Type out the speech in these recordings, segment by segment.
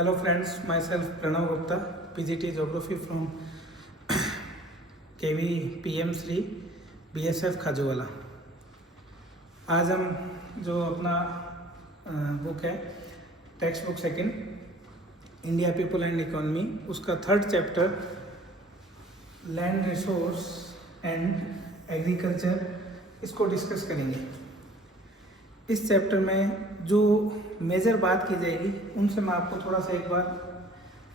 Hello friends, myself Pranav Gupta, PGT Geography from KV PM Shri BSF Khajuwala. आज हम जो अपना बुक है textbook second India people and economy, उसका third chapter land resource and agriculture, इसको discuss करेंगे। इस चैप्टर में जो मेजर बात की जाएगी उनसे मैं आपको थोड़ा सा एक बार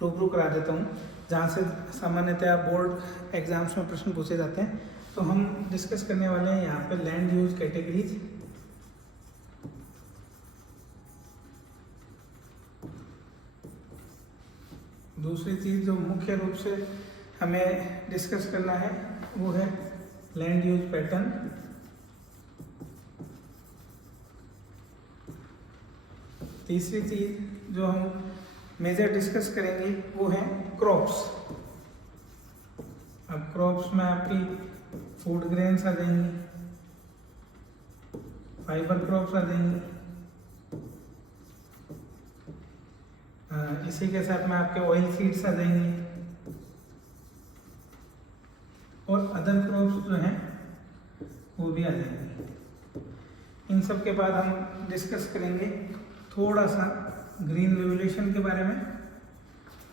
रूबरू करा देता हूँ, जहाँ से सामान्यतः बोर्ड एग्जाम्स में प्रश्न पूछे जाते हैं। तो हम डिस्कस करने वाले हैं यहाँ पे लैंड यूज कैटेगरीज, दूसरी चीज़ जो मुख्य रूप से हमें डिस्कस करना है वो है लैंड यूज पैटर्न, तीसरी चीज़ जो हम मेजर डिस्कस करेंगे वो है क्रॉप्स। अब क्रॉप्स में आपकी फूड ग्रेन्स आ जाएंगी, फाइबर क्रॉप्स आ जाएंगी, इसी के साथ में आपके ऑयल सीड्स आ जाएंगे और अदर क्रॉप्स जो हैं वो भी आ जाएंगे। इन सब के बाद हम डिस्कस करेंगे थोड़ा सा ग्रीन रेवोल्यूशन के बारे में।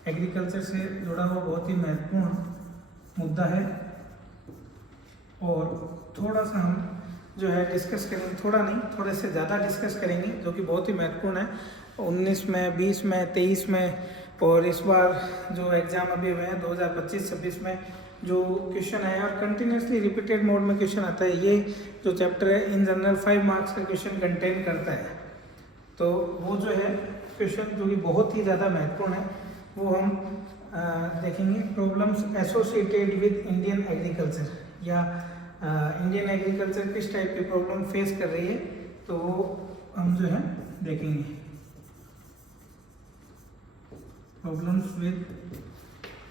एग्रीकल्चर से जुड़ा हुआ बहुत ही महत्वपूर्ण मुद्दा है और थोड़ा सा हम जो है डिस्कस करेंगे, थोड़ा नहीं थोड़े से ज़्यादा डिस्कस करेंगे, जो कि बहुत ही महत्वपूर्ण है। 19 में, 20 में, 23 में और इस बार जो एग्ज़ाम अभी हुए हैं 2025-26 में जो क्वेश्चन है और कंटिन्यूसली रिपीटेड मोड में क्वेश्चन आता है, ये जो चैप्टर है इन जनरल 5 मार्क्स का क्वेश्चन कंटेन करता है। तो वो जो है क्वेश्चन जो कि बहुत ही ज़्यादा महत्वपूर्ण है वो हम देखेंगे। Problems associated with Indian agriculture, या इंडियन एग्रीकल्चर किस टाइप की प्रॉब्लम फेस कर रही है, तो वो हम जो है देखेंगे। प्रॉब्लम्स विद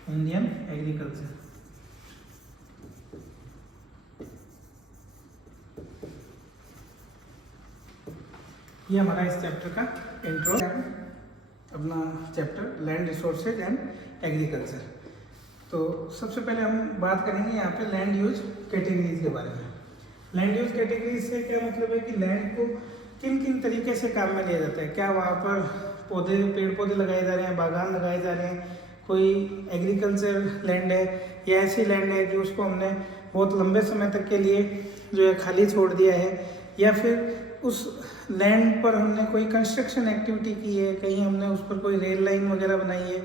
इंडियन एग्रीकल्चर, ये हमारा इस चैप्टर का इंट्रो है, अपना chapter land resources and agriculture. तो सबसे पहले हम बात करेंगे यहाँ पे लैंड यूज कैटेगरीज के बारे में। लैंड यूज कैटेगरीज से क्या मतलब है कि लैंड को किन किन तरीके से काम में लिया जाता है। क्या वहाँ पर पेड़ पौधे लगाए जा रहे हैं, बागान लगाए जा रहे हैं, कोई एग्रीकल्चर लैंड है या ऐसी लैंड है कि उसको हमने बहुत लंबे समय तक के लिए जो है खाली छोड़ दिया है, या फिर उस लैंड पर हमने कोई कंस्ट्रक्शन एक्टिविटी की है, कहीं हमने उस पर कोई रेल लाइन वगैरह बनाई है,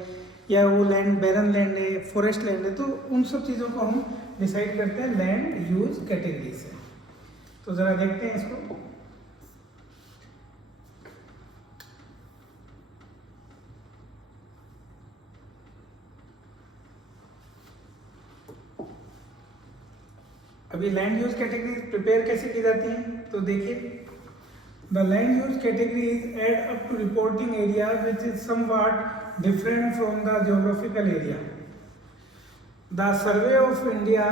या वो लैंड बैरन लैंड है, फॉरेस्ट लैंड है। तो उन सब चीज़ों को हम डिसाइड करते हैं लैंड यूज कैटेगरी से। तो ज़रा देखते हैं इसको। अभी लैंड यूज कैटेगरी प्रिपेयर कैसे की जाती है, तो देखिए, the land use categories add up to reporting area which is somewhat different from the geographical area. The Survey of India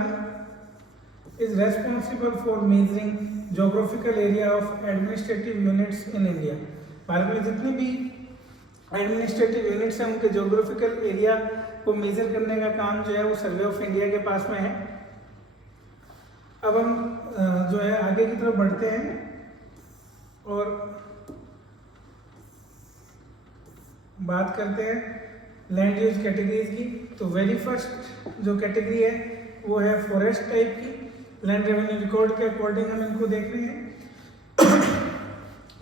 is responsible for measuring geographical area of administrative units in India. Bharat में जितने भी administrative units हैं उनके geographical area को major करने का काम जो है वो सर्वे ऑफ इंडिया के पास में है। अब हम जो है आगे की तरफ बढ़ते हैं और बात करते हैं लैंड यूज कैटेगरीज की। तो वेरी फर्स्ट जो कैटेगरी है वो है फॉरेस्ट टाइप की। लैंड रेवेन्यू रिकॉर्ड के अकॉर्डिंग हम इनको देख रहे हैं।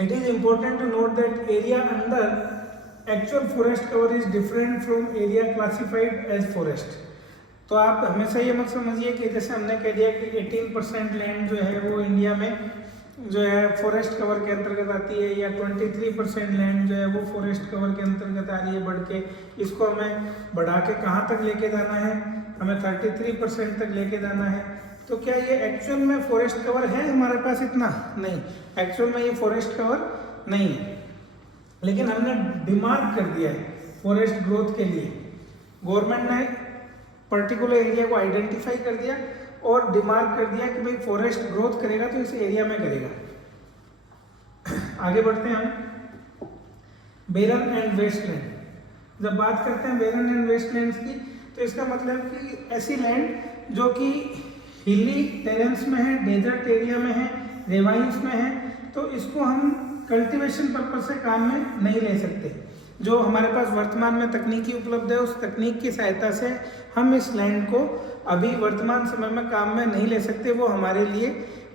It is important to note that area under actual forest cover is different from area classified as forest. तो आप हमेशा ये मत समझिए कि जैसे हमने कह दिया कि 18% लैंड जो है वो इंडिया में जो है फॉरेस्ट कवर के अंतर्गत आती है, या 23% लैंड जो है वो फॉरेस्ट कवर के अंतर्गत आ रही है बढ़ के, इसको हमें बढ़ा के कहाँ तक लेके जाना है, हमें 33% तक लेके जाना है। तो क्या ये एक्चुअल में फॉरेस्ट कवर है हमारे पास इतना? नहीं, एक्चुअल में ये फॉरेस्ट कवर नहीं है, लेकिन हमने डिमार्क कर दिया है फॉरेस्ट ग्रोथ के लिए। गवर्नमेंट ने पर्टिकुलर एरिया को आइडेंटिफाई कर दिया और डिमार्क कर दिया कि भाई फॉरेस्ट ग्रोथ करेगा तो इस एरिया में करेगा। आगे बढ़ते हैं हम। बेरन एंड वेस्टलैंड। जब बात करते हैं बेरन एंड वेस्टलैंड्स की, तो इसका मतलब कि ऐसी लैंड जो कि हिली टेरेंस में है, डेजर्ट एरिया में है, रेवाइंस में है, तो इसको हम कल्टीवेशन पर्पज से काम में नहीं ले सकते। जो हमारे पास वर्तमान में तकनीकी उपलब्ध है, उस तकनीक की सहायता से हम इस लैंड को अभी वर्तमान समय में काम में नहीं ले सकते। वो हमारे लिए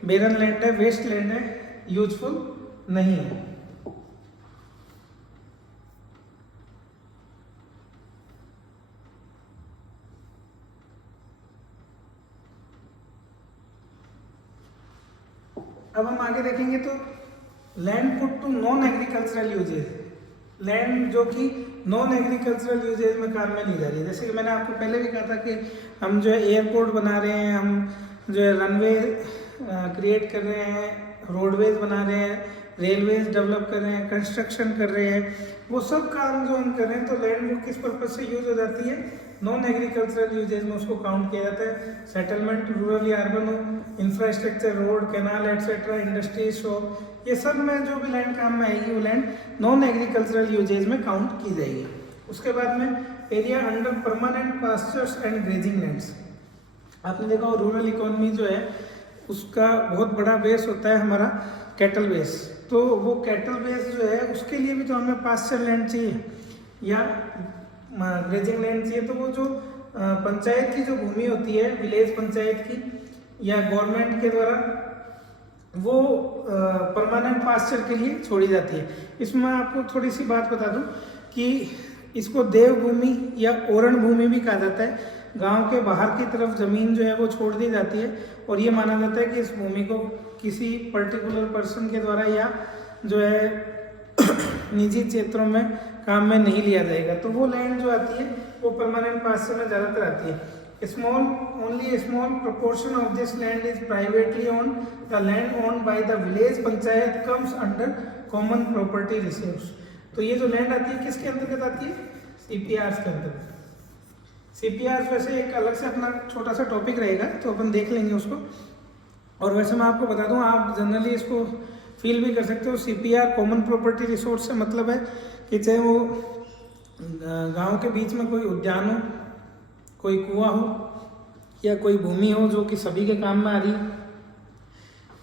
बेरन लैंड है, वेस्ट लैंड है, यूजफुल नहीं है। अब हम आगे देखेंगे तो land put to non agricultural uses, land जो कि नॉन एग्रीकल्चरल यूजेज में काम में ली जा रही है। जैसे कि मैंने आपको पहले भी कहा था कि हम जो है एयरपोर्ट बना रहे हैं, हम जो है रनवे क्रिएट कर रहे हैं, रोडवेज बना रहे हैं, रेलवेज डेवलप कर रहे हैं, कंस्ट्रक्शन कर रहे हैं, वो सब काम जो हम कर रहे हैं, तो लैंड वो किस पर्पज से यूज हो जाती है, नॉन एग्रीकल्चरल यूजेज में उसको काउंट किया जाता है। सेटलमेंट रूरल या अर्बन हो, infrastructure, road, canal etcetera, industry, shop, ये सब में जो भी लैंड काम में आएगी वो लैंड नॉन एग्रीकल्चरल यूजेज में काउंट की जाएगी। उसके बाद में area under permanent pastures and grazing lands. आपने देखा रूरल इकोनॉमी जो है उसका बहुत बड़ा बेस होता है हमारा कैटल बेस, तो वो कैटल बेस जो है उसके लिए भी तो हमें पास्चर लैंड चाहिए या ग्रेजिंग लैंड चाहिए। तो वो जो पंचायत की जो भूमि होती है, विलेज पंचायत की या गवर्नमेंट के द्वारा, वो परमानेंट पास्चर के लिए छोड़ी जाती है। इसमें मैं आपको थोड़ी सी बात बता दूं कि इसको देवभूमि या ओरण भूमि भी कहा जाता है। गांव के बाहर की तरफ जमीन जो है वो छोड़ दी जाती है और ये माना जाता है कि इस भूमि को किसी पर्टिकुलर पर्सन के द्वारा या जो है निजी क्षेत्रों में काम में नहीं लिया जाएगा। तो वो लैंड जो आती है वो परमानेंट पास्चर में ज़्यादातर आती है। Only a small proportion of this land is privately owned. The land owned by the village panchayat comes under common property reserves. तो ये जो लैंड आती है किसके अंतर्गत आती है, CPRs के अंतर्गत। CPRs वैसे एक अलग से अपना छोटा सा टॉपिक रहेगा, तो अपन देख लेंगे उसको। और वैसे मैं आपको बता दूं, आप जनरली इसको फील भी कर सकते हो। CPR कॉमन प्रॉपर्टी रिसोर्स से मतलब है कि चाहे वो गांव के बीच में कोई उद्यान हो, कोई कुआं हो या कोई भूमि हो जो कि सभी के काम में आ रही,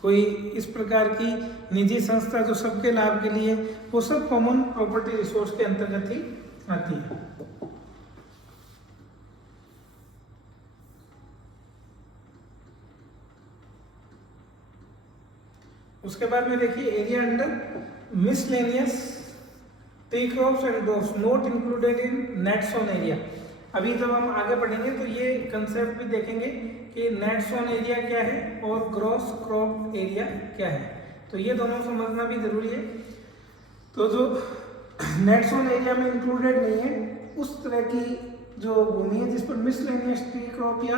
कोई इस प्रकार की निजी संस्था जो सबके लाभ के लिए, वो सब कॉमन प्रॉपर्टी रिसोर्स के अंतर्गत ही आती है। उसके बाद में देखिए area under miscellaneous tree crops and drops not included in net sown area. अभी जब हम आगे पढ़ेंगे तो ये कंसेप्ट भी देखेंगे कि नेट सोन एरिया क्या है और ग्रॉस क्रॉप एरिया क्या है, तो ये दोनों समझना भी जरूरी है। तो जो नेट सोन एरिया में इंक्लूडेड नहीं है उस तरह की जो भूमि है जिस पर मिसलेनियस ट्री क्रॉप या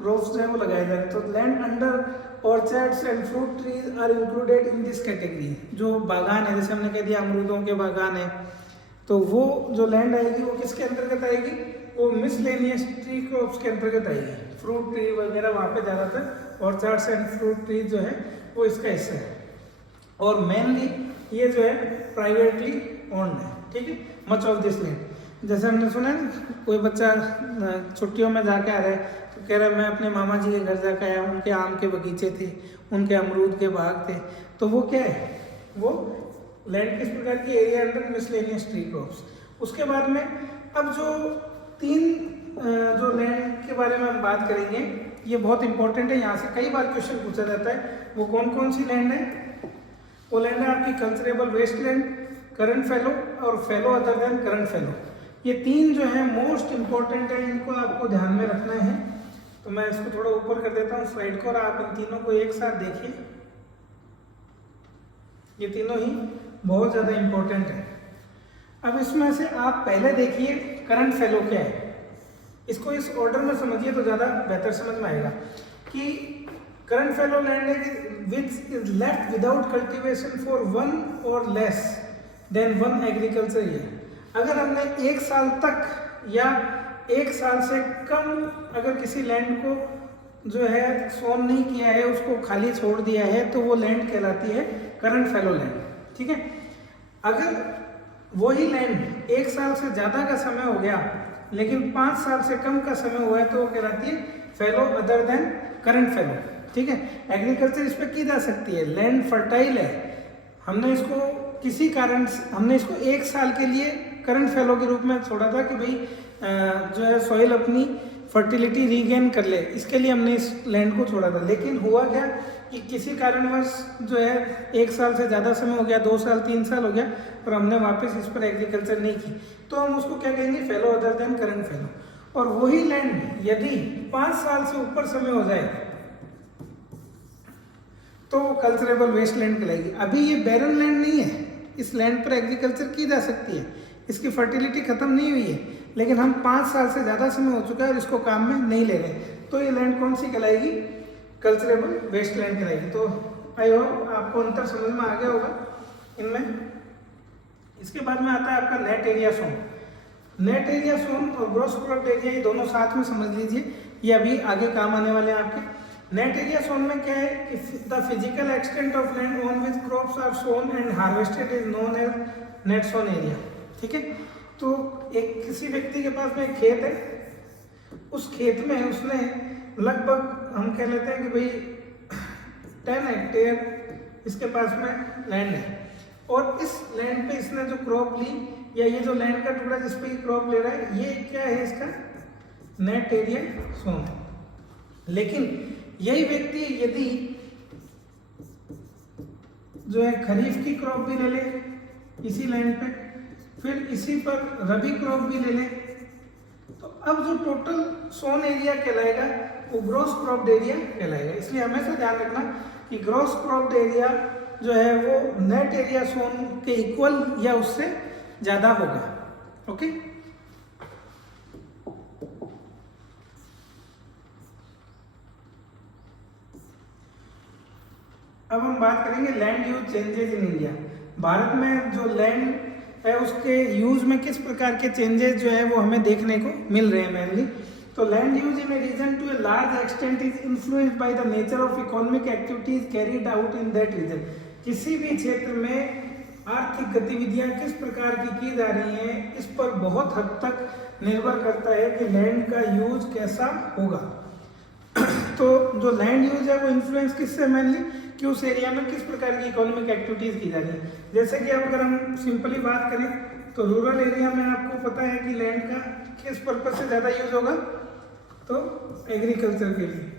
ग्रोव्स जो है वो लगाए जा रहे हैं, तो land under orchards and fruit trees are included in this category. जो बागान है, जैसे हमने कह दिया अमरूदों के बागान है, तो वो जो लैंड आएगी वो किसके अंतर्गत आएगी, वो मिसलेनियस ट्री क्रॉप्स के अंतर्गत आएगी। फ्रूट ट्री वगैरह वहाँ पे ज़्यादातर ऑर्चर्ड्स एंड फ्रूट ट्री जो है वो इसका हिस्सा है, और मेनली ये जो है प्राइवेटली ओन्ड है, ठीक है। मच ऑफ दिस लैंड, जैसे हमने सुना है कोई बच्चा छुट्टियों में जाके आ रहा है तो कह रहा है मैं अपने मामा जी के घर जाकर आया, उनके आम के बगीचे थे, उनके अमरूद के बाग थे, तो वो क्या है, वो लैंड किस प्रकार की, area under miscellaneous tree crops. उसके बाद में अब जो तीन जो लैंड के बारे में हम बात करेंगे ये बहुत इंपॉर्टेंट है, यहाँ से कई बार क्वेश्चन पूछा जाता है। वो कौन कौन सी लैंड है, वो लैंड है आपकी culturable waste land, current fallow और fallow other than current fallow. ये तीन जो है मोस्ट इंपॉर्टेंट है, इनको आपको ध्यान में रखना है। तो मैं इसको थोड़ा ऊपर कर देता हूँ स्लाइड को और आप इन तीनों को एक साथ देखिए, ये तीनों ही बहुत ज़्यादा इंपॉर्टेंट है। अब इसमें से आप पहले देखिए करंट फेलो क्या है, इसको इस ऑर्डर में समझिए तो ज़्यादा बेहतर समझ में आएगा कि करंट फेलो लैंड है which is left without cultivation for 1 और लेस देन 1 एग्रीकल्चर ईयर। अगर हमने 1 साल तक या 1 साल से कम अगर किसी लैंड को जो है सोन नहीं किया है, उसको खाली छोड़ दिया है, तो वो लैंड कहलाती है करंट फेलो लैंड, ठीक है। अगर वही लैंड 1 साल से ज़्यादा का समय हो गया लेकिन 5 साल से कम का समय हुआ है तो वो कहलाती है फैलो अदर देन करंट फैलो। ठीक है, एग्रीकल्चर इस पर की जा सकती है, लैंड फर्टाइल है, हमने इसको किसी कारण हमने इसको 1 साल के लिए करंट फैलो के रूप में छोड़ा था कि भाई जो है सॉइल अपनी फर्टिलिटी रीगेन कर ले, इसके लिए हमने इस लैंड को छोड़ा था। लेकिन हुआ क्या कि किसी कारणवश जो है 1 साल से ज़्यादा समय हो गया, 2 साल 3 साल हो गया और हमने वापस इस पर एग्रीकल्चर नहीं की, तो हम उसको क्या कहेंगे, फैलो अदर देन करंट फैलो। और वही लैंड यदि 5 साल से ऊपर समय हो जाए तो कल्चरेबल वेस्ट लैंड कहलाएगी। अभी ये बैरन लैंड नहीं है, इस लैंड पर एग्रीकल्चर की जा सकती है, इसकी फर्टिलिटी खत्म नहीं हुई है, लेकिन हम 5 साल से ज़्यादा समय हो चुका है और इसको काम में नहीं ले रहे, तो ये लैंड कौन सी कहलाएगी, कल्चरेबल वेस्ट लैंड कहलाएगी। तो आई होप आपको अंतर समझ में आ गया होगा इनमें। इसके बाद में आता है आपका नेट एरिया सोन। नेट एरिया सोन और ग्रॉस क्रॉप्ड एरिया ये दोनों साथ में समझ लीजिए, ये अभी आगे काम आने वाले हैं आपके। नेट एरिया सोन में क्या है कि the physical extent of land on which crops are sown and harvested is known as net sown area. ठीक है, तो एक किसी व्यक्ति के पास में एक खेत है, उस खेत में उसने लगभग हम कह लेते हैं कि भाई 10 हेक्टेयर इसके पास में लैंड है और इस लैंड पे इसने जो क्रॉप ली या ये जो लैंड का टुकड़ा जिस पे क्रॉप ले रहा है ये क्या है, इसका नेट एरिया सोन है। लेकिन यही व्यक्ति यदि जो है खरीफ की क्रॉप भी ले ले इसी लैंड पे, फिर इसी पर रबी क्रॉप भी ले ले, तो अब जो टोटल सोन एरिया कहलाएगा वो ग्रॉस क्रॉप्ड एरिया कहलाएगा। इसलिए हमेशा ध्यान रखना कि ग्रॉस क्रॉप्ड एरिया जो है वो नेट एरिया सोन के इक्वल या उससे ज़्यादा होगा। ओके, अब हम बात करेंगे land use changes in India. Bharat में जो लैंड है उसके यूज में किस प्रकार के चेंजेस जो है वो हमें देखने को मिल रहे हैं मेनली। तो land use in a region to a large extent is influenced by the nature of economic activities carried out in that region. किसी भी क्षेत्र में आर्थिक गतिविधियां किस प्रकार की जा रही हैं इस पर बहुत हद तक निर्भर करता है कि लैंड का यूज कैसा होगा। तो जो लैंड यूज है वो इन्फ्लुएंस किससे मेनली कि उस एरिया में किस प्रकार की इकोनॉमिक एक्टिविटीज की जा रही है। जैसे कि अब अगर हम सिंपली बात करें तो रूरल एरिया में आपको पता है कि लैंड का किस पर्पज से ज़्यादा यूज होगा, तो एग्रीकल्चर के लिए।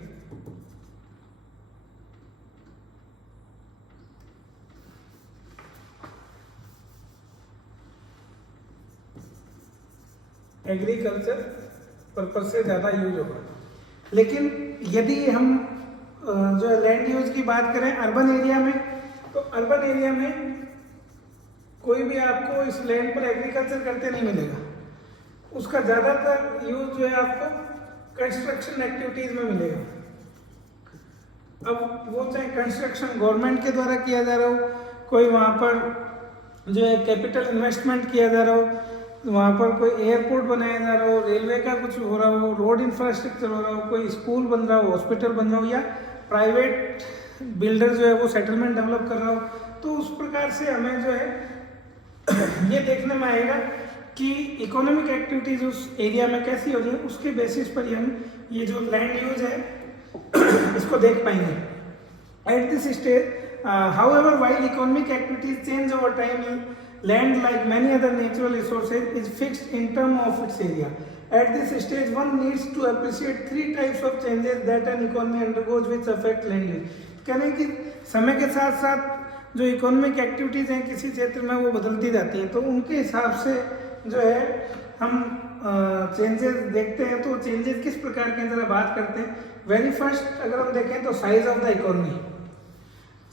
एग्रीकल्चर पर्पज से ज़्यादा यूज होगा। लेकिन यदि हम जो लैंड यूज की बात करें अर्बन एरिया में, तो अर्बन एरिया में कोई भी आपको इस लैंड पर एग्रीकल्चर करते नहीं मिलेगा। उसका ज़्यादातर यूज जो है आपको कंस्ट्रक्शन एक्टिविटीज़ में मिलेगा। अब वो चाहे कंस्ट्रक्शन गवर्नमेंट के द्वारा किया जा रहा हो, कोई वहाँ पर जो है कैपिटल इन्वेस्टमेंट किया जा रहा हो, वहाँ पर कोई एयरपोर्ट बनाया जा रहा हो, रेलवे का कुछ हो रहा हो, रोड इंफ्रास्ट्रक्चर हो रहा हो, कोई स्कूल बन रहा हो, हॉस्पिटल बन रहा हो, या प्राइवेट बिल्डर जो है वो सेटलमेंट डेवलप कर रहा हो, तो उस प्रकार से हमें जो है ये देखने में आएगा कि इकोनॉमिक एक्टिविटीज उस एरिया में कैसी हो रही है, उसके बेसिस पर हम ये जो लैंड यूज है इसको देख पाएंगे। At this stage however while economic activities change over time, land like many other natural resources is fixed in terms of its area. At this stage one needs to appreciate 3 types of changes that an economy undergoes which affect land use. कहने कि समय के साथ साथ जो economic activities हैं किसी क्षेत्र में वो बदलती जाती हैं, तो उनके हिसाब से जो है हम चेंजेस देखते हैं। तो चेंजेस किस प्रकार के ज़रा बात करते हैं। वेरी फर्स्ट अगर हम देखें तो size of the economy.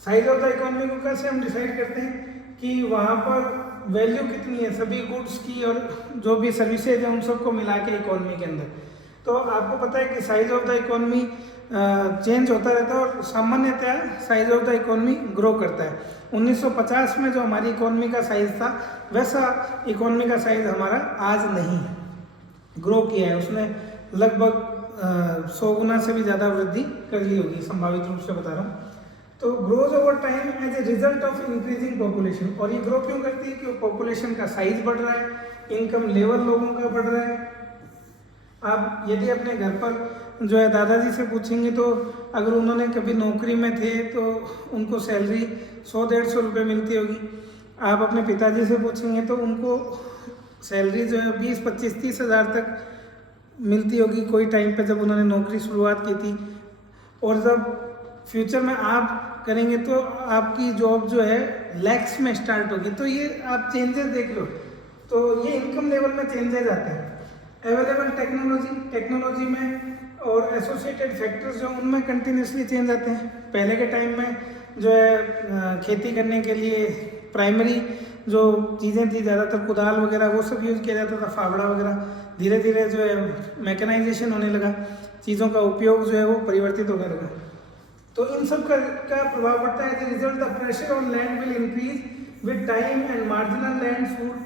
Size of the economy को कैसे हम डिसाइड करते हैं कि वहाँ पर वैल्यू कितनी है सभी गुड्स की और जो भी सर्विसेज है उन सबको मिला के इकोनॉमी के अंदर। तो आपको पता है कि size of the economy change होता रहता है और सामान्यतः size of the economy grow करता है। 1950 में जो हमारी इकोनॉमी का साइज था वैसा इकोनॉमी का साइज हमारा आज नहीं है, ग्रो किया है उसने, लगभग 100 गुना से भी ज़्यादा वृद्धि कर ली होगी, संभावित रूप से बता रहा हूँ। तो grows over time as a result of increasing population. और ये ग्रो क्यों करती है? कि पॉपुलेशन का साइज बढ़ रहा है, इनकम लेवल लोगों का बढ़ रहा है। आप यदि अपने घर पर जो है दादाजी से पूछेंगे तो अगर उन्होंने कभी नौकरी में थे तो उनको सैलरी 100-150 रुपये मिलती होगी। आप अपने पिताजी से पूछेंगे तो उनको सैलरी जो है 20-25-30 हज़ार तक मिलती होगी कोई टाइम पे जब उन्होंने नौकरी शुरुआत की थी। और जब फ्यूचर में आप करेंगे तो आपकी जॉब जो है लैक्स में स्टार्ट होगी। तो ये आप चेंजेस देख लो, तो ये इनकम लेवल में चेंजेस आते हैं। अवेलेबल टेक्नोलॉजी में और एसोसिएटेड फैक्टर्स जो उनमें कंटिन्यूसली चेंज आते हैं। पहले के टाइम में जो है खेती करने के लिए प्राइमरी जो चीज़ें थी ज़्यादातर कुदाल वगैरह वो सब यूज़ किया जाता था, फावड़ा वगैरह। धीरे धीरे जो है मैकेनाइजेशन होने लगा, चीज़ों का उपयोग जो है वो परिवर्तित होने लगा। तो इन सब का प्रभाव पड़ता है। Result the pressure on land will increase with time and marginal land would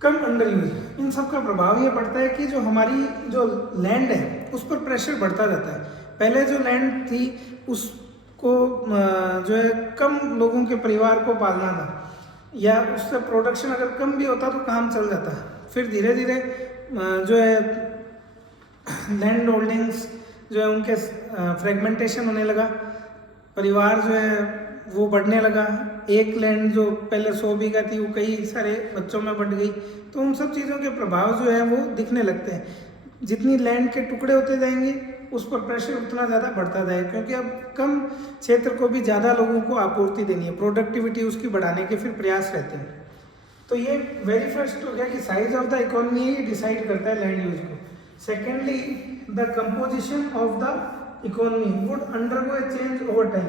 come under use. इन सब का प्रभाव ये पड़ता है कि जो हमारी जो लैंड है उस पर प्रेशर बढ़ता जाता है। पहले जो लैंड थी उसको जो है कम लोगों के परिवार को पालना था, या उससे प्रोडक्शन अगर कम भी होता तो काम चल जाता। फिर धीरे धीरे जो है लैंड होल्डिंग्स जो है उनके फ्रेगमेंटेशन होने लगा, परिवार जो है वो बढ़ने लगा। एक लैंड जो पहले 100 बीघा थी वो कई सारे बच्चों में बढ़ गई। तो उन सब चीज़ों के प्रभाव जो है वो दिखने लगते हैं। जितनी लैंड के टुकड़े होते जाएंगे उस पर प्रेशर उतना ज़्यादा बढ़ता जाएगा, क्योंकि अब कम क्षेत्र को भी ज़्यादा लोगों को आपूर्ति देनी है, प्रोडक्टिविटी उसकी बढ़ाने के फिर प्रयास रहते हैं। तो ये वेरी फर्स्ट हो गया कि size of the economy he decide करता है लैंड यूज को। Secondly the composition of the economy would undergo A change over time.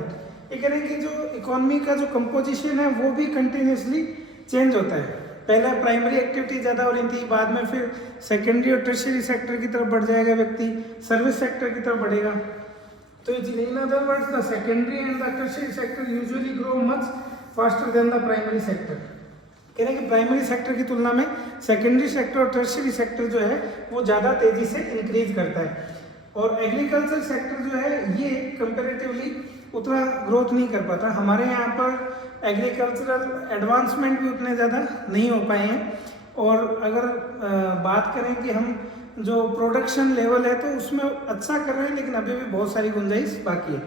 ये कह रहे हैं कि जो इकोनॉमी का जो कंपोजिशन है वो भी कंटिन्यूसली चेंज होता है। पहले प्राइमरी एक्टिविटी ज़्यादा हो रही थी, बाद में फिर सेकेंडरी और टर्शियरी सेक्टर की तरफ बढ़ जाएगा व्यक्ति, सर्विस सेक्टर की तरफ बढ़ेगा। तो in other words the secondary and the tertiary sector usually grow much faster than the primary sector. कह रहे हैं कि प्राइमरी सेक्टर की तुलना में सेकेंडरी सेक्टर और टर्शियरी सेक्टर जो है वो ज़्यादा तेज़ी से इंक्रीज करता है। और एग्रीकल्चर सेक्टर जो है ये कंपेरेटिवली उतना ग्रोथ नहीं कर पाता। हमारे यहाँ पर एग्रीकल्चरल एडवांसमेंट भी उतने ज़्यादा नहीं हो पाए हैं। और अगर बात करें कि हम जो प्रोडक्शन लेवल है तो उसमें अच्छा कर रहे हैं, लेकिन अभी भी बहुत सारी गुंजाइश बाकी है।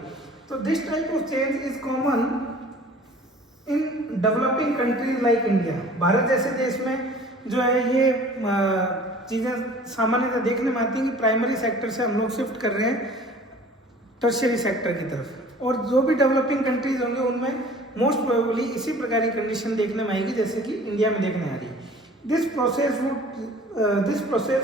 तो this type of change is common in developing countries like India. Bharat जैसे देश में जो है ये चीज़ें सामान्यतः देखने में आती हैं कि प्राइमरी सेक्टर से हम लोग शिफ्ट कर रहे हैं टर्शियरी सेक्टर की तरफ। और जो भी डेवलपिंग कंट्रीज होंगे उनमें मोस्ट प्रोबेबली इसी प्रकार की कंडीशन देखने में आएगी जैसे कि इंडिया में देखने आ रही है। This process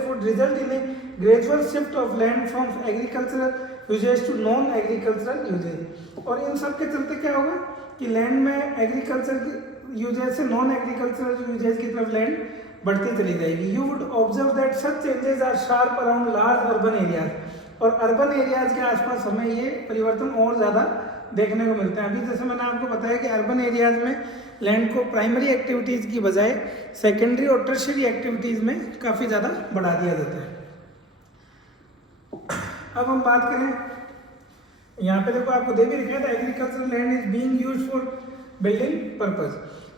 would result in a gradual shift of land from agricultural uses to non agricultural uses. और इन सब के चलते क्या होगा कि लैंड में एग्रीकल्चर यूजेज से नॉन एग्रीकल्चरल यूजेज की तरफ लैंड बढ़ती चली जाएगी। You would observe that such changes are sharp around large urban areas. और अर्बन एरियाज के आसपास हमें ये परिवर्तन और ज़्यादा देखने को मिलते हैं। अभी जैसे मैंने आपको बताया कि अर्बन एरियाज में लैंड को प्राइमरी एक्टिविटीज़ की बजाय सेकेंडरी और टर्शियरी एक्टिविटीज़ में काफ़ी ज़्यादा बढ़ा दिया जाता है। अब हम बात करें, यहाँ पे देखो आपको दे भी लिखा है agricultural land is being used for building purpose.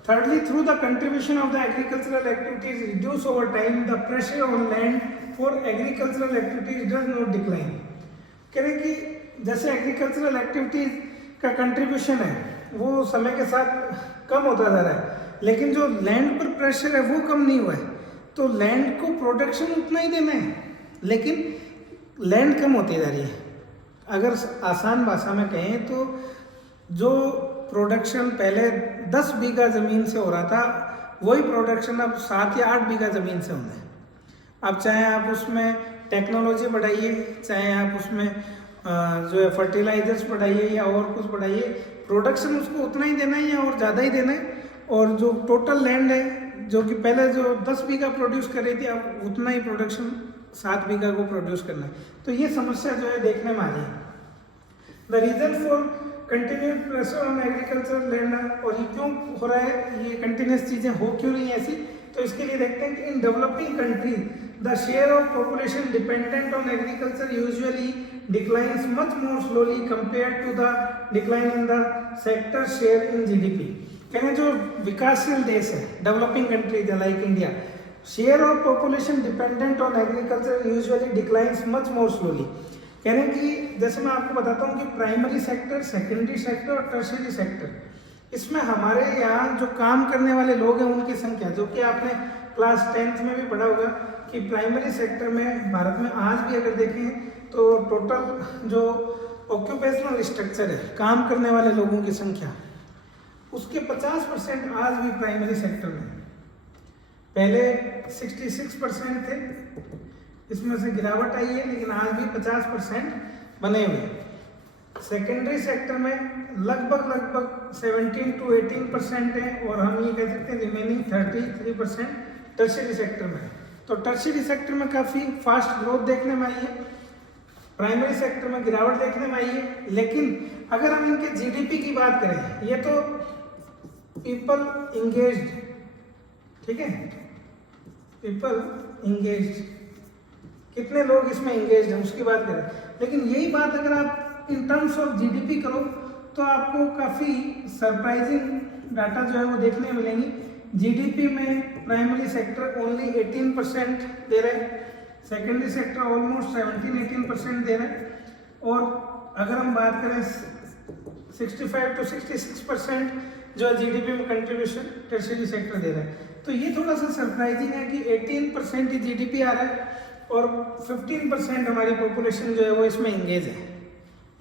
Thirdly, through the contribution of the agricultural activities reduce over time, the pressure on land for agricultural activities does not decline. कह रहे कि जैसे एग्रीकल्चरल एक्टिविटीज का contribution है वो समय के साथ कम होता जा रहा है, लेकिन जो लैंड पर प्रेशर है वो कम नहीं हुआ है। तो लैंड को प्रोटेक्शन उतना ही देना है, लेकिन लैंड कम होती जा रही है। अगर आसान भाषा में कहें तो जो प्रोडक्शन पहले 10 बीघा ज़मीन से हो रहा था वही प्रोडक्शन अब 7 या 8 बीघा ज़मीन से होना है। अब चाहे आप उसमें टेक्नोलॉजी बढ़ाइए, चाहे आप उसमें जो है फर्टिलाइजर्स बढ़ाइए या और कुछ बढ़ाइए, प्रोडक्शन उसको उतना ही देना है या और ज़्यादा ही देना है। और जो टोटल लैंड है जो कि पहले जो 10 बीघा प्रोड्यूस कर रही थी अब उतना ही प्रोडक्शन 7 बीघा को प्रोड्यूस करना है। तो ये समस्या जो है देखने में आ रही है। The reason for continued pressure on agriculture land, और ये क्यों हो रहा है, ये कंटिन्यूस चीज़ें हो क्यों रही हैं ऐसी, तो इसके लिए देखते हैं कि in developing country The share of population dependent on agriculture usually declines much more slowly compared to the decline in the sector share in GDP. कहने जो विकासशील देश है, डेवलपिंग कंट्रीज है like India, share of population dependent on agriculture usually declines much more slowly. कहने कि जैसे मैं आपको बताता हूँ कि प्राइमरी सेक्टर, सेकेंडरी सेक्टर और टर्शियरी सेक्टर, इसमें हमारे यहाँ जो काम करने वाले लोग हैं उनकी संख्या, जो कि आपने क्लास 10th में भी पढ़ा होगा कि प्राइमरी सेक्टर में भारत में आज भी अगर देखें तो टोटल जो ऑक्यूपेशनल स्ट्रक्चर है, काम करने वाले लोगों की संख्या, उसके 50% आज भी प्राइमरी सेक्टर में। पहले 66% थे, इसमें से गिरावट आई है, लेकिन आज भी 50% बने हुए। सेकेंडरी सेक्टर में लगभग 17 to 18% है, और हम ये कह सकते हैं रिमेनिंग 33% टर्शियरी सेक्टर में। तो टर्शियरी सेक्टर में काफ़ी फास्ट ग्रोथ देखने में आई है, प्राइमरी सेक्टर में गिरावट देखने में आई है। लेकिन अगर हम इनके जीडीपी की बात करें, ये तो पीपल इंगेज्ड, ठीक है, पीपल इंगेज्ड, कितने लोग इसमें इंगेज्ड हैं उसकी बात करें। लेकिन यही बात अगर आप इन टर्म्स ऑफ जीडीपी करो तो आपको काफ़ी सरप्राइजिंग डाटा जो है वो देखने मिलेंगी। जीडीपी में प्राइमरी सेक्टर ओनली 18% दे रहे हैं, सेकेंडरी सेक्टर ऑलमोस्ट 17-18% दे रहे हैं, और अगर हम बात करें 65 to 66% जो है जीडीपी में कंट्रीब्यूशन टर्शियरी सेक्टर दे रहा है। तो ये थोड़ा सा सरप्राइजिंग है कि 18% ही जीडीपी आ रहा है और 15% हमारी पॉपुलेशन जो है वो इसमें इंगेज है,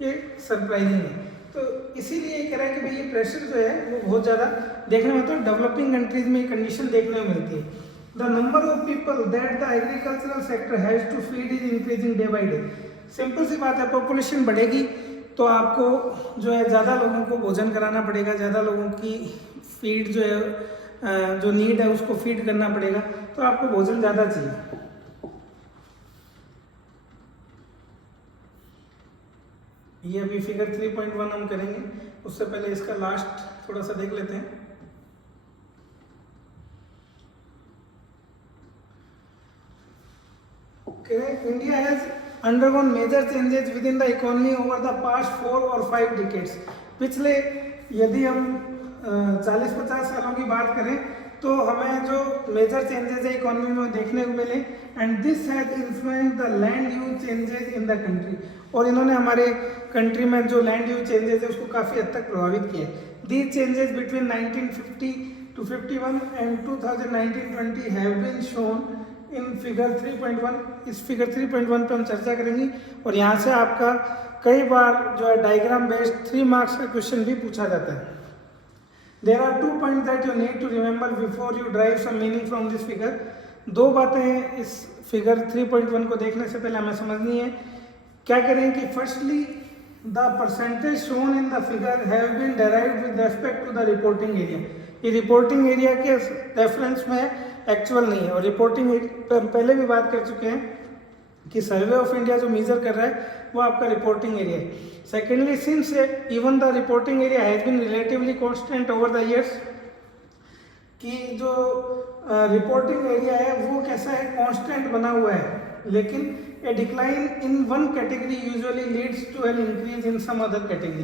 ये सरप्राइजिंग है। तो इसीलिए ये कह रहा है कि भाई ये प्रेशर जो है वो बहुत ज़्यादा देखने में, तो डेवलपिंग कंट्रीज में ये कंडीशन देखने को मिलती है। The number of people that the agricultural sector has to feed is increasing day by day. Simple सी बात है, पॉपुलेशन बढ़ेगी तो आपको जो है ज़्यादा लोगों को भोजन कराना पड़ेगा, ज़्यादा लोगों की फीड जो है, जो नीड है उसको फीड करना पड़ेगा, तो आपको भोजन ज़्यादा चाहिए। ये अभी फिगर 3.1 हम करेंगे, उससे पहले इसका लास्ट थोड़ा सा देख लेते हैं। India has undergone major changes within the economy over the past 4 or 5 decades. पिछले यदि हम 40-50 सालों की बात करें तो हमें जो मेजर चेंजेस है इकोनॉमी में देखने को मिले, and this has influenced the land use changes in the country. और इन्होंने हमारे कंट्री में जो लैंड यूज चेंजेस है उसको काफ़ी हद तक प्रभावित किया है। These changes between 1950 to 51 and 2019-20 have been shown in figure 3.1। इस फिगर 3.1 पे हम चर्चा करेंगे, और यहाँ से आपका कई बार जो है डायग्राम बेस्ड 3 मार्क्स का क्वेश्चन भी पूछा जाता है। There are 2 points that you need to remember before you derive some meaning from this figure। 2 बातें इस फिगर 3.1 को देखने से पहले हमें समझनी है। क्या करें कि firstly the percentage shown in the figure have been derived with respect to the reporting area. ये रिपोर्टिंग एरिया के रेफरेंस में एक्चुअल नहीं है, और रिपोर्टिंग हम पहले भी बात कर चुके हैं कि सर्वे ऑफ इंडिया जो मेजर कर रहा है वो आपका रिपोर्टिंग एरिया है। Secondly, since even the reporting area has been relatively constant over the years, कि जो रिपोर्टिंग एरिया है वो कैसा है, कांस्टेंट बना हुआ है, लेकिन a decline in one category usually leads to an increase in some other category.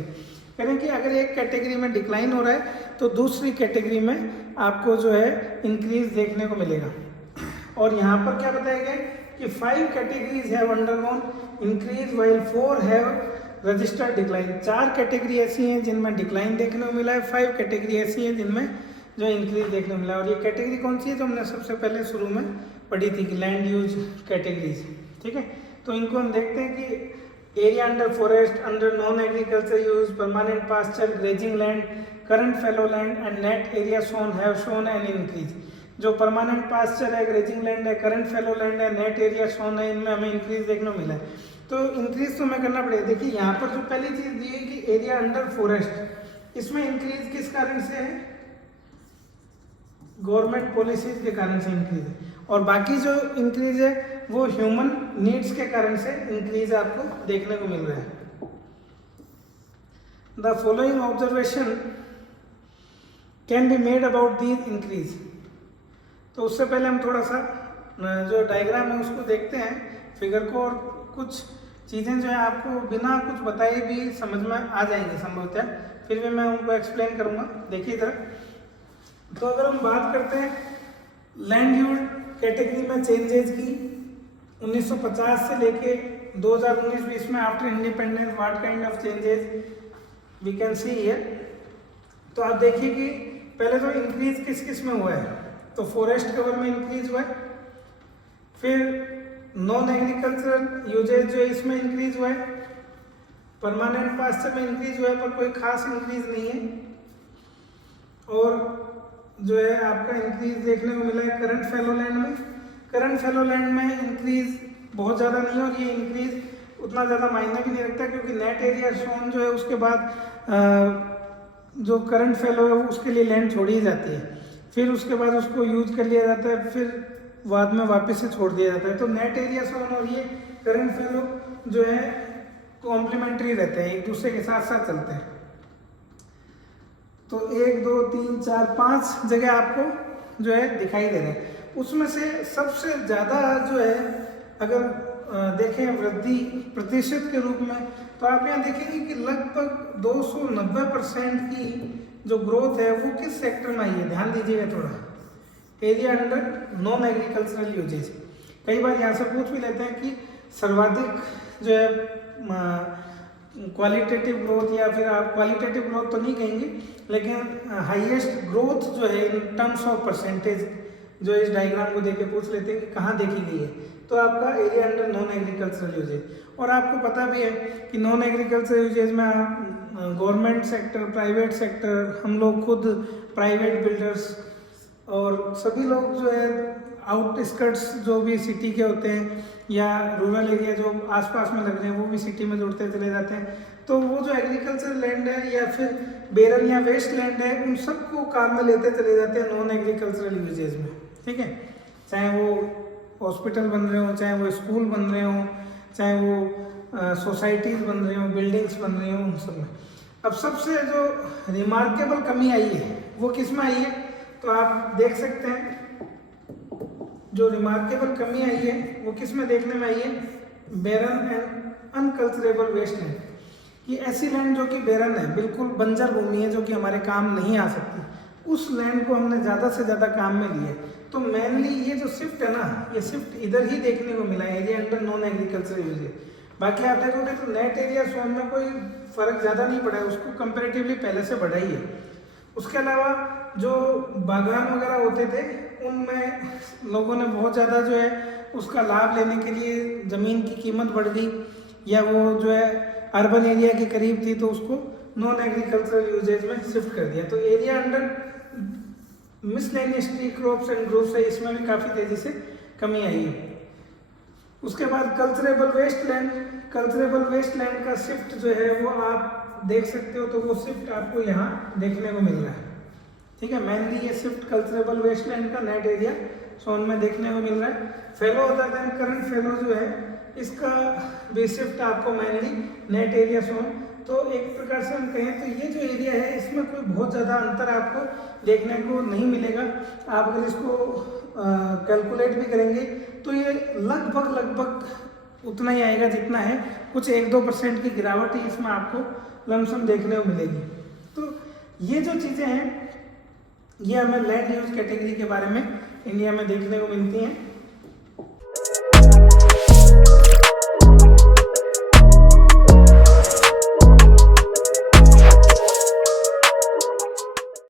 कहें कि अगर एक कैटेगरी में डिक्लाइन हो रहा है तो दूसरी कैटेगरी में आपको जो है इंक्रीज देखने को मिलेगा। और यहाँ पर क्या बताया गया कि 5 categories have undergone increase while 4 have registered decline. 4 category ऐसी हैं जिनमें डिक्लाइन देखने को मिला है, 5 कैटेगरी ऐसी हैं जिनमें जो इंक्रीज देखने को मिला है। और ये कैटेगरी कौन सी है जो हमने सबसे पहले शुरू में पढ़ी थी कि लैंड यूज कैटेगरीज, ठीक है। तो इनको हम देखते हैं कि area under forest, under non agriculture use, permanent pasture, grazing land, current fallow land and net area shown have shown an increase. जो परमानेंट पास्चर है, ग्रेजिंग लैंड है, करंट फेलो लैंड है, नेट एरिया शोन है, इनमें हमें increase देखने को मिला है। तो इंक्रीज तो हमें करना पड़ेगा। देखिए यहाँ पर जो पहली चीज दी है कि एरिया अंडर फॉरेस्ट, इसमें इंक्रीज किस कारण से है, गवर्नमेंट पॉलिसीज के कारण से इंक्रीज है, और बाकी जो इंक्रीज है वो ह्यूमन नीड्स के कारण से इंक्रीज आपको देखने को मिल रहा है। The following observation can be made about these increase. तो उससे पहले हम थोड़ा सा जो डायग्राम है उसको देखते हैं फिगर को, और कुछ चीज़ें जो है आपको बिना कुछ बताए भी समझ में आ जाएंगी संभवतः, फिर भी मैं उनको एक्सप्लेन करूँगा। देखिए इधर, तो अगर हम बात करते हैं लैंड यूज कैटेगरी में चेंजेस की 1950 से लेके 2019-20 में after independence what kind of changes we can see here. तो आप देखिए कि पहले तो इंक्रीज किस किस में हुआ है, तो फॉरेस्ट कवर में इंक्रीज हुआ है, फिर नॉन एग्रीकल्चरल यूजेज जो है इसमें इंक्रीज हुआ है, परमानेंट पास्चर में इंक्रीज हुआ है पर कोई खास इंक्रीज नहीं है, और जो है आपका इंक्रीज देखने को मिला है करंट फैलो लैंड में। करंट फैलो लैंड में इंक्रीज बहुत ज़्यादा नहीं है, और ये इंक्रीज उतना ज़्यादा मायने भी नहीं रखता क्योंकि नेट एरिया शोन जो है उसके बाद जो करंट फैलो है उसके लिए लैंड छोड़ी जाती है, फिर उसके बाद उसको यूज कर लिया जाता है, फिर बाद में वापस से छोड़ दिया जाता है। तो नेट एरिया शोन और ये करंट फैलो जो है कॉम्प्लीमेंट्री रहते हैं, एक दूसरे के साथ साथ चलते हैं। तो 1 2 3 4 5 जगह आपको जो है दिखाई दे रहे हैं। उसमें से सबसे ज़्यादा जो है अगर देखें वृद्धि प्रतिशत के रूप में, तो आप यहाँ देखेंगे कि लगभग 290% की जो ग्रोथ है वो किस सेक्टर में आई है, ध्यान दीजिएगा थोड़ा, area under non agricultural uses. कई बार यहाँ से पूछ भी लेते हैं कि सर्वाधिक जो है क्वालिटेटिव ग्रोथ, या फिर आप क्वालिटेटिव ग्रोथ तो नहीं कहेंगे लेकिन हाईएस्ट ग्रोथ जो है इन टर्म्स ऑफ परसेंटेज जो इस डायग्राम को देख के पूछ लेते हैं कि कहाँ देखी गई है, तो आपका area under non agricultural uses. और आपको पता भी है कि नॉन एग्रीकल्चरल यूजेज में गवर्नमेंट सेक्टर, प्राइवेट सेक्टर, हम लोग खुद प्राइवेट बिल्डर्स और सभी लोग जो है आउटस्कर्ट्स जो भी सिटी के होते हैं या रूरल एरिया जो आसपास में लग रहे हैं वो भी सिटी में जुड़ते चले जाते हैं। तो वो जो एग्रीकल्चर लैंड है या फिर बेरन या वेस्ट लैंड है उन सबको काम में लेते चले जाते हैं नॉन एग्रीकल्चरल यूजेज में, ठीक है। चाहे वो हॉस्पिटल बन रहे हो, चाहे वो स्कूल बन रहे हो, चाहे वो सोसाइटीज़ बन रही हो, बिल्डिंग्स बन रही हो, उन सब में। अब सबसे जो रिमार्केबल कमी आई है वो किस में आई है, तो आप देख सकते हैं जो रिमार्केबल कमी आई है वो किस में देखने में आई है, बेरन एंड अनकल्चरेबल वेस्ट लैंड। कि ऐसी लैंड जो कि बेरन है, बिल्कुल बंजर भूमि है जो कि हमारे काम नहीं आ सकती, उस लैंड को हमने ज़्यादा से ज़्यादा काम में लिया है। तो मेनली ये जो शिफ्ट है ना, ये शिफ्ट इधर ही देखने को मिला है, area under non agriculture uses. बाकी आप देखोगे तो नेट एरिया सोन में कोई फर्क ज़्यादा नहीं पड़ा है, उसको कंपेरेटिवली पहले से बढ़ा ही है। उसके अलावा जो बागान वगैरह होते थे उनमें लोगों ने बहुत ज़्यादा जो है उसका लाभ लेने के लिए ज़मीन की कीमत बढ़ गई, या वो जो है अर्बन एरिया के करीब थी तो उसको नॉन एग्रीकल्चरल यूजेज में शिफ्ट कर दिया। तो area under miscellaneous tree crops and groves है, इसमें भी काफ़ी तेज़ी से कमी आई है। उसके बाद culturable waste land, culturable waste land का शिफ्ट जो है वो आप देख सकते हो, तो वो शिफ्ट आपको यहाँ देखने को मिल रहा है, ठीक है। मेनली ये शिफ्ट कल्चरेबल वेस्ट लैंड का नेट एरिया सोन में देखने को मिल रहा है। Fellow other than current fellow जो है इसका भी शिफ्ट आपको मेनली नेट एरिया सोन। तो एक प्रकार से हम कहें तो ये जो एरिया है इसमें कोई बहुत ज़्यादा अंतर आपको देखने को नहीं मिलेगा। आप अगर इसको कैलकुलेट भी करेंगे तो ये लगभग उतना ही आएगा जितना है, कुछ 1-2% की गिरावट ही इसमें आपको लमसम देखने को मिलेगी। तो ये जो चीज़ें हैं ये हमें लैंड यूज कैटेगरी के बारे में इंडिया में देखने को मिलती हैं।